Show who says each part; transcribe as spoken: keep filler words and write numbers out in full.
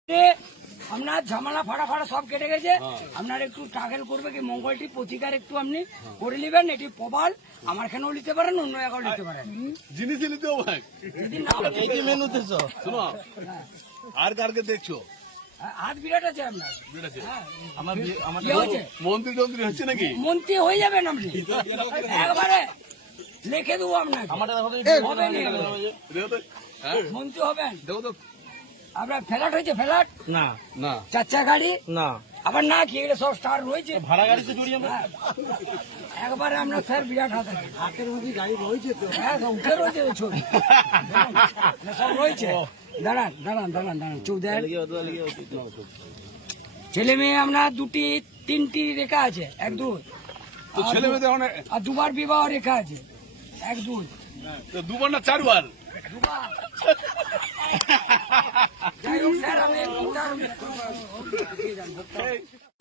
Speaker 1: আপনার ঝামেলা ফাড়া ফাড়া সব কেটে গেছে। আপনার একটু টাকেল করবে কি মঙ্গলটি প্রতিকার একটু আপনি করে নেবেন। এটি প্রবাল আমার এখানেও নিতে পারেন, অন্য জায়গাও নিতে পারেন।
Speaker 2: জিনিস নিতেও ভাই
Speaker 1: যদি না
Speaker 3: এই যে মেনুতে
Speaker 2: শোনো আর কারকে দেখছো
Speaker 1: হাত বিরাট আছে আপনার। হ্যাঁ।
Speaker 3: আমার আমার
Speaker 1: কি হয়েছে?
Speaker 2: মন্ত্রী টন্ত্রী হচ্ছে নাকি?
Speaker 1: মন্ত্রী হয়ে যাবেন আপনি একবারে লিখে দেবো আপনাকে।
Speaker 3: আমারটা দেখো তো
Speaker 1: হবেন
Speaker 2: দেখো তো হ্যাঁ
Speaker 1: মন্ত্রী হবেন।
Speaker 2: দেখো তো
Speaker 1: আপনার ফ্ল্যাট হয়েছে? ফ্ল্যাট
Speaker 3: না
Speaker 2: না
Speaker 1: চার চাকা গাড়ি
Speaker 3: না
Speaker 1: আবার না কি এগুলো সব স্টার রয়েছে।
Speaker 3: ভাড়া গাড়িতে জড়িয়ে আমরা
Speaker 1: হ্যাঁ। একবারে আমরা স্যার বিরাট হাত আছে।
Speaker 3: হাতের মধ্যে গাড়ি রয়েছে তো
Speaker 1: হ্যাঁ উঠে রয়েছে ওই ছবি না, সব রয়েছে। দাঁড়ান দাঁড়ান দাঁড়ান দাঁড়ান চোখ দেন। ছেলে মেয়ে আমরা দুটি তিনটি রেখা আছে, এক দুই।
Speaker 2: তো ছেলে মেয়েদের অনেক
Speaker 1: আর দুবার বিবাহ রেখা আছে, এক দুই
Speaker 2: তো দুবার না চারবার
Speaker 1: দুবার। যাই হোক স্যার আমি একটু তার-